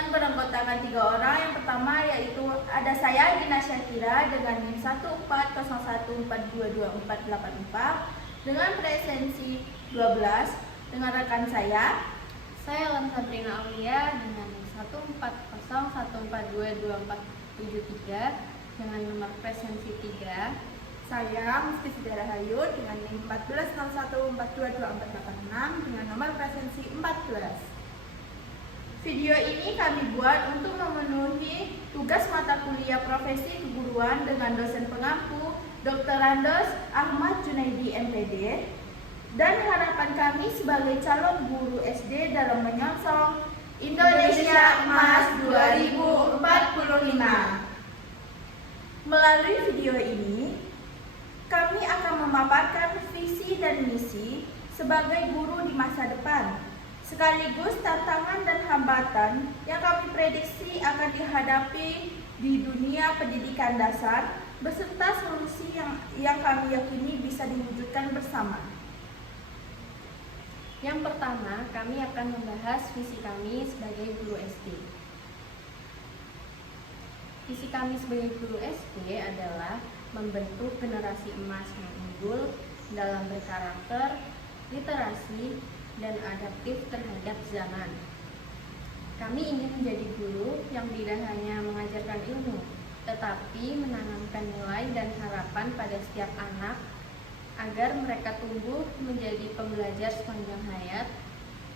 dengan beranggotakan 3 orang. Yang pertama yaitu ada saya Gina Syakira dengan NIM 14014224484 dengan presensi 12 dengan rekan saya Lam Sabrina Aulia dengan NIM 14014222473 dengan nomor presensi 3. Saya Musti Sidara Hayu dengan NIM 14014224486 dengan nomor presensi 14. Video ini kami buat untuk memenuhi tugas mata kuliah profesi keguruan dengan dosen pengampu Dr. Randos Ahmad Junaidi MPD, dan harapan kami sebagai calon guru SD dalam menyongsong Indonesia Emas 2045. Melalui video ini, kami akan memaparkan visi dan misi sebagai guru di masa depan, sekaligus tantangan dan hambatan yang kami prediksi akan dihadapi di dunia pendidikan dasar, beserta solusi yang kami yakini bisa diwujudkan bersama. Yang pertama, kami akan membahas visi kami sebagai guru SD. Visi kami sebagai guru SD adalah membentuk generasi emas yang unggul dalam berkarakter, literasi, dan adaptif terhadap zaman. Kami ingin menjadi guru yang tidak hanya mengajarkan ilmu, tetapi menanamkan nilai dan harapan pada setiap anak agar mereka tumbuh menjadi pembelajar sepanjang hayat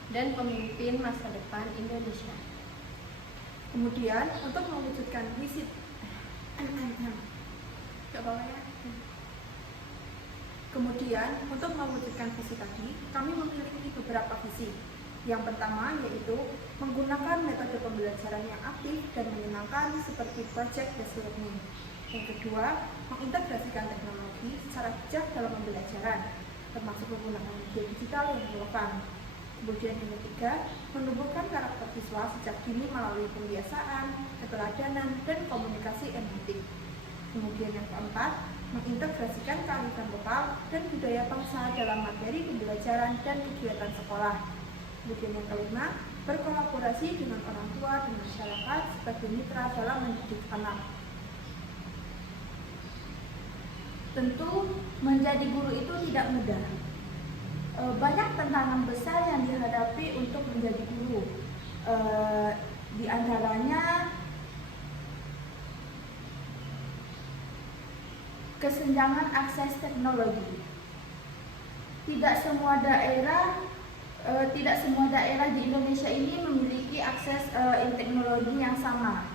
dan pemimpin masa depan Indonesia. Kemudian untuk mewujudkan visi tadi, kami memiliki beberapa visi. Yang pertama yaitu menggunakan metode pembelajaran yang aktif dan menyenangkan seperti project based learning. Yang kedua, mengintegrasikan teknologi secara bijak dalam pembelajaran, termasuk menggunakan media digital yang relevan. Kemudian yang ketiga, menumbuhkan karakter visual sejak dini melalui pembiasaan, keteladanan, dan komunikasi empatik. Kemudian yang keempat, mengintegrasikan kearifan lokal dan budaya bangsa dalam materi pembelajaran dan kegiatan sekolah. Kemudian yang kelima, berkolaborasi dengan orang tua dan masyarakat sebagai mitra dalam mendidik anak. Tentu menjadi guru itu tidak mudah. Banyak tantangan besar yang dihadapi untuk menjadi guru. Di antaranya kesenjangan akses teknologi. Tidak semua daerah di Indonesia ini memiliki akses teknologi yang sama.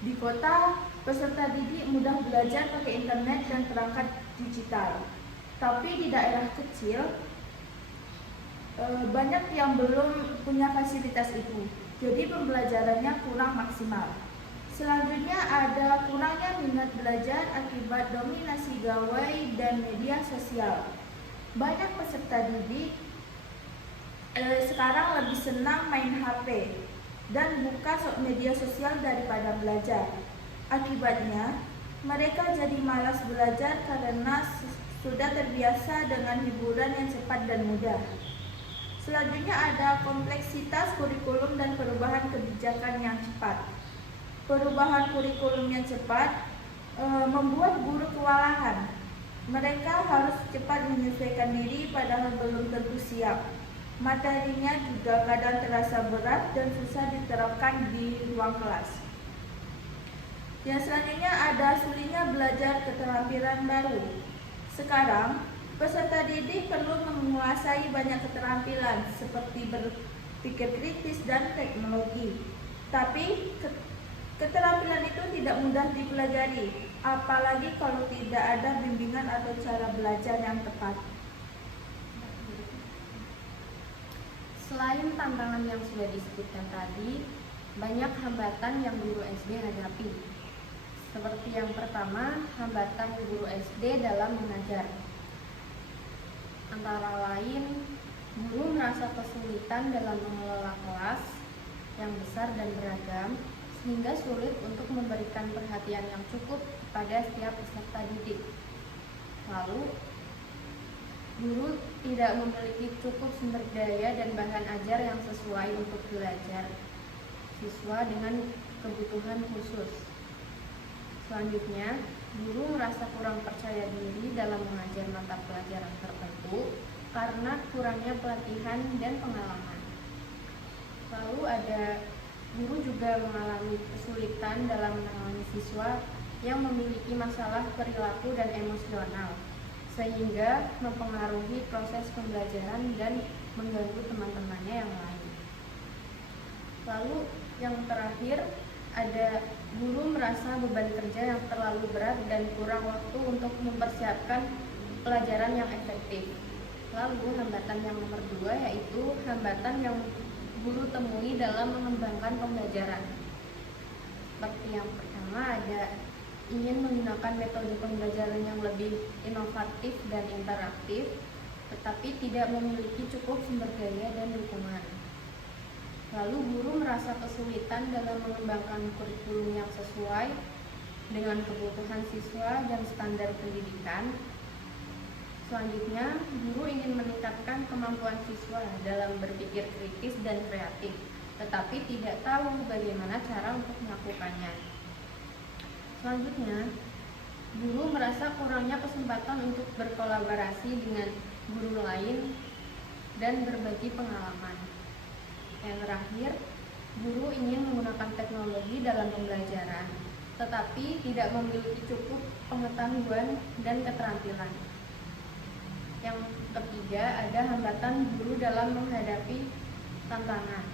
Di kota, peserta didik mudah belajar pakai internet dan perangkat digital. Tapi di daerah kecil, banyak yang belum punya fasilitas itu. Jadi pembelajarannya kurang maksimal. Selanjutnya ada kurangnya minat belajar akibat dominasi gawai dan media sosial. Banyak peserta didik sekarang lebih senang main HP dan buka media sosial daripada belajar. Akibatnya, mereka jadi malas belajar karena sudah terbiasa dengan hiburan yang cepat dan mudah. Selanjutnya ada kompleksitas kurikulum dan perubahan kebijakan yang cepat. Perubahan kurikulum yang cepat membuat guru kewalahan. Mereka harus cepat menyesuaikan diri padahal belum tentu siap. Materinya juga kadang terasa berat dan susah diterapkan di ruang kelas. Yang selanjutnya ada sulitnya belajar keterampilan baru. Sekarang, peserta didik perlu menguasai banyak keterampilan seperti berpikir kritis dan teknologi. Tapi keterampilan itu tidak mudah dipelajari, apalagi kalau tidak ada bimbingan atau cara belajar yang tepat. Selain tantangan yang sudah disebutkan tadi, banyak hambatan yang guru SD hadapi. Seperti yang pertama, hambatan guru SD dalam mengajar. Antara lain, guru merasa kesulitan dalam mengelola kelas yang besar dan beragam, sehingga sulit untuk memberikan perhatian yang cukup pada setiap peserta didik. Lalu, guru tidak memiliki cukup sumber daya dan bahan ajar yang sesuai untuk belajar, siswa dengan kebutuhan khusus. Selanjutnya, guru merasa kurang percaya diri dalam mengajar mata pelajaran tertentu karena kurangnya pelatihan dan pengalaman. Lalu ada guru juga mengalami kesulitan dalam menangani siswa yang memiliki masalah perilaku dan emosional, sehingga mempengaruhi proses pembelajaran dan mengganggu teman-temannya yang lain. Lalu yang terakhir, ada guru merasa beban kerja yang terlalu berat dan kurang waktu untuk mempersiapkan pelajaran yang efektif. Lalu hambatan yang nomor 2 yaitu hambatan yang guru temui dalam mengembangkan pembelajaran. Seperti yang pertama, ada ingin menggunakan metode pembelajaran yang lebih inovatif dan interaktif, tetapi tidak memiliki cukup sumber daya dan dukungan. Lalu guru merasa kesulitan dalam mengembangkan kurikulum yang sesuai dengan kebutuhan siswa dan standar pendidikan. Selanjutnya, guru ingin meningkatkan kemampuan siswa dalam berpikir kritis dan kreatif, tetapi tidak tahu bagaimana cara untuk melakukannya. Selanjutnya, guru merasa kurangnya kesempatan untuk berkolaborasi dengan guru lain dan berbagi pengalaman. Yang terakhir, guru ingin menggunakan teknologi dalam pembelajaran, tetapi tidak memiliki cukup pengetahuan dan keterampilan. Yang ketiga, ada hambatan guru dalam menghadapi tantangan.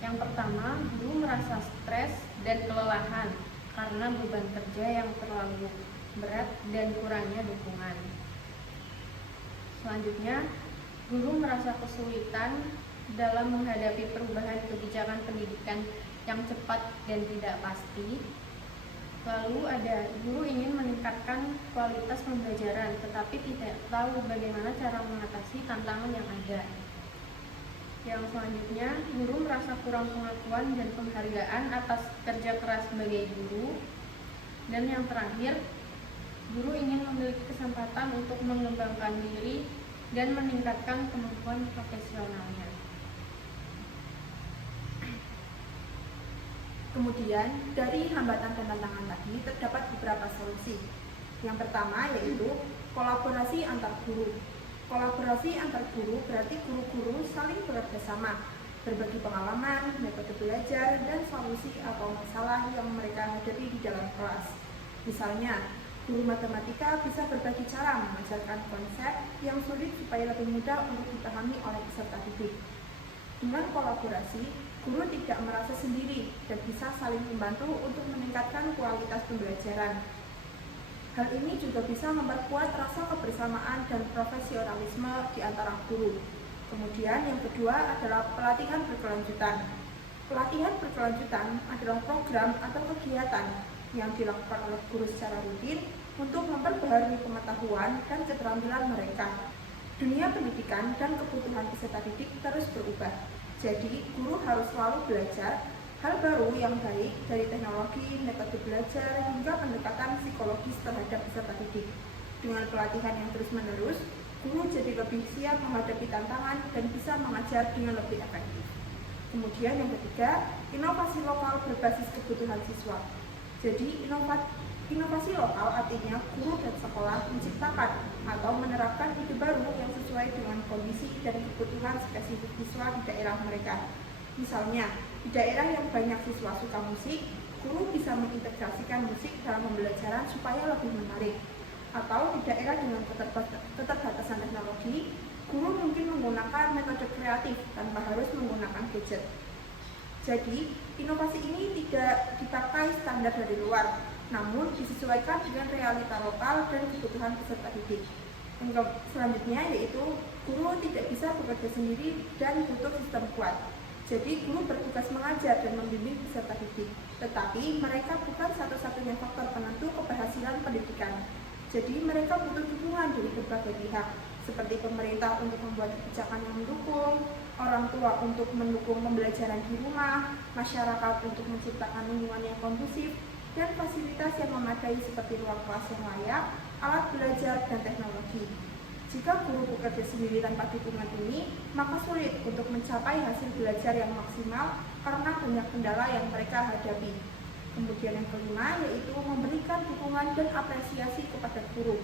Yang pertama, guru merasa stres dan kelelahan karena beban kerja yang terlalu berat dan kurangnya dukungan. Selanjutnya, guru merasa kesulitan dalam menghadapi perubahan kebijakan pendidikan yang cepat dan tidak pasti. Lalu ada guru ingin meningkatkan kualitas pembelajaran tetapi tidak tahu bagaimana cara mengatasi tantangan yang ada. Yang selanjutnya, guru merasa kurang pengakuan dan penghargaan atas kerja keras sebagai guru. Dan yang terakhir, guru ingin memiliki kesempatan untuk mengembangkan diri dan meningkatkan kemampuan profesionalnya. Kemudian, dari hambatan dan tantangan tadi terdapat beberapa solusi. Yang pertama yaitu kolaborasi antar guru. Kolaborasi antar guru berarti guru-guru saling bekerja sama, berbagi pengalaman, metode belajar, dan solusi atau masalah yang mereka hadapi di dalam kelas. Misalnya, guru matematika bisa berbagi cara mengajarkan konsep yang sulit supaya lebih mudah untuk dipahami oleh peserta didik. Dengan kolaborasi, guru tidak merasa sendiri dan bisa saling membantu untuk meningkatkan kualitas pembelajaran. Hal ini juga bisa memperkuat rasa kebersamaan dan profesionalisme di antara guru. Kemudian yang kedua adalah pelatihan berkelanjutan. Pelatihan berkelanjutan adalah program atau kegiatan yang dilakukan oleh guru secara rutin untuk memperbaharui pengetahuan dan keterampilan mereka. Dunia pendidikan dan kebutuhan peserta didik terus berubah. Jadi, guru harus selalu belajar hal baru yang baik dari teknologi, metode belajar, hingga pendekatan psikologis terhadap peserta didik. Dengan pelatihan yang terus-menerus, guru jadi lebih siap menghadapi tantangan dan bisa mengajar dengan lebih efektif. Kemudian yang ketiga, inovasi lokal berbasis kebutuhan siswa. Jadi, inovasi lokal artinya guru dan sekolah menciptakan atau menerapkan ide baru yang sesuai dengan kondisi dan kebutuhan spesifik siswa di daerah mereka. Misalnya, di daerah yang banyak siswa suka musik, guru bisa mengintegrasikan musik dalam pembelajaran supaya lebih menarik. Atau di daerah dengan keterbatasan teknologi, guru mungkin menggunakan metode kreatif tanpa harus menggunakan gadget. Jadi, inovasi ini tidak dipakai standar dari luar, namun disesuaikan dengan realita lokal dan kebutuhan peserta didik. Selanjutnya yaitu guru tidak bisa bekerja sendiri dan butuh sistem kuat. Jadi guru bertugas mengajar dan membimbing peserta didik, tetapi mereka bukan satu-satunya faktor penentu keberhasilan pendidikan. Jadi mereka butuh dukungan dari berbagai pihak, seperti pemerintah untuk membuat kebijakan yang mendukung, orang tua untuk mendukung pembelajaran di rumah, masyarakat untuk menciptakan lingkungan yang kondusif, dan fasilitas yang memadai seperti ruang kelas yang layak, alat belajar, dan teknologi. Jika guru bekerja sendiri tanpa dukungan ini, maka sulit untuk mencapai hasil belajar yang maksimal karena banyak kendala yang mereka hadapi. Kemudian yang kelima yaitu memberikan dukungan dan apresiasi kepada guru.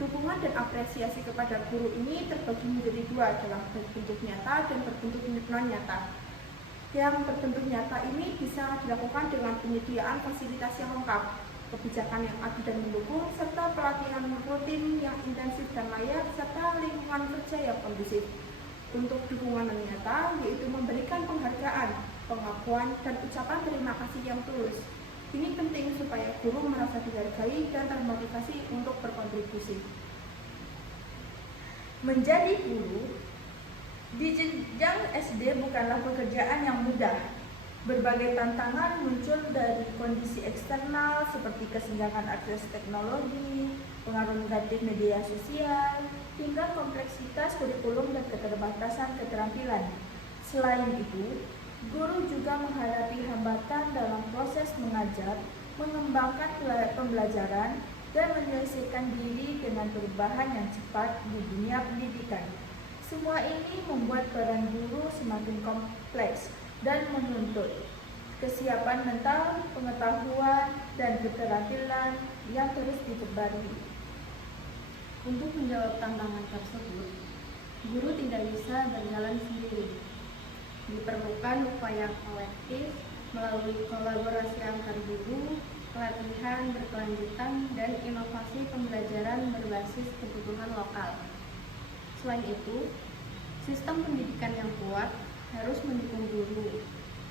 Dukungan dan apresiasi kepada guru ini terbagi menjadi dua, dalam berbentuk nyata dan berbentuk non-nyata. Yang berbentuk nyata ini bisa dilakukan dengan penyediaan fasilitas yang lengkap, kebijakan yang adil dan mendukung, serta pelatihan rutin yang intensif dan layak, serta lingkungan kerja yang kondusif. Untuk dukungan non nyata yaitu memberikan penghargaan, pengakuan, dan ucapan terima kasih yang tulus. Ini penting supaya guru merasa dihargai dan termotivasi untuk berkontribusi. Menjadi guru di jenjang SD bukanlah pekerjaan yang mudah. Berbagai tantangan muncul dari kondisi eksternal seperti kesenjangan akses teknologi, pengaruh negatif media sosial, hingga kompleksitas kurikulum dan keterbatasan keterampilan. Selain itu, guru juga menghadapi hambatan dalam proses mengajar, mengembangkan pembelajaran, dan menyelesaikan diri dengan perubahan yang cepat di dunia pendidikan. Semua ini membuat peran guru semakin kompleks dan menuntut kesiapan mental, pengetahuan, dan keterampilan yang terus diperbarui. Untuk menjawab tantangan tersebut, guru tidak bisa berjalan sendiri. Diperlukan upaya kolektif melalui kolaborasi antar guru, pelatihan berkelanjutan, dan inovasi pembelajaran berbasis kebutuhan lokal. Selain itu, sistem pendidikan yang kuat harus mendukung guru,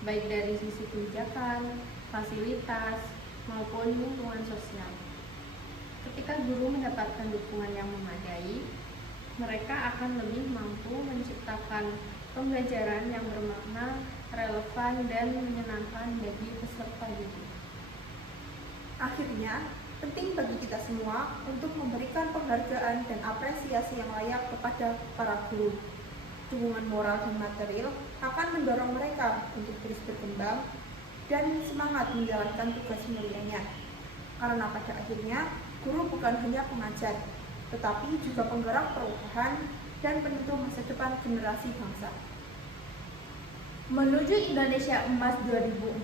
baik dari sisi kebijakan, fasilitas, maupun lingkungan sosial. Ketika guru mendapatkan dukungan yang memadai, mereka akan lebih mampu menciptakan pembelajaran yang bermakna, relevan, dan menyenangkan bagi peserta didik. Akhirnya, penting bagi kita semua untuk memberikan penghargaan dan apresiasi yang layak kepada para guru. Dukungan moral dan material akan mendorong mereka untuk terus berkembang dan semangat menjalankan tugas mulianya. Karena pada akhirnya, guru bukan hanya pengajar, tetapi juga penggerak perubahan dan penentu masa depan generasi bangsa. Menuju Indonesia Emas 2045,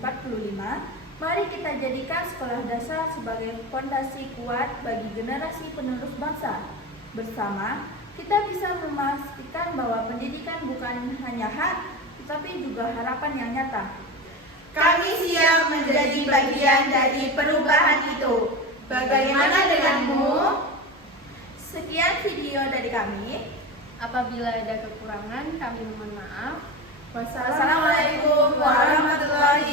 mari kita jadikan sekolah dasar sebagai fondasi kuat bagi generasi penerus bangsa. Bersama, kita bisa memastikan bahwa pendidikan bukan hanya hak, tetapi juga harapan yang nyata. Kami siap menjadi bagian dari perubahan itu. Bagaimana denganmu? Sekian video dari kami. Apabila ada kekurangan, kami mohon maaf. Wassalamualaikum warahmatullahi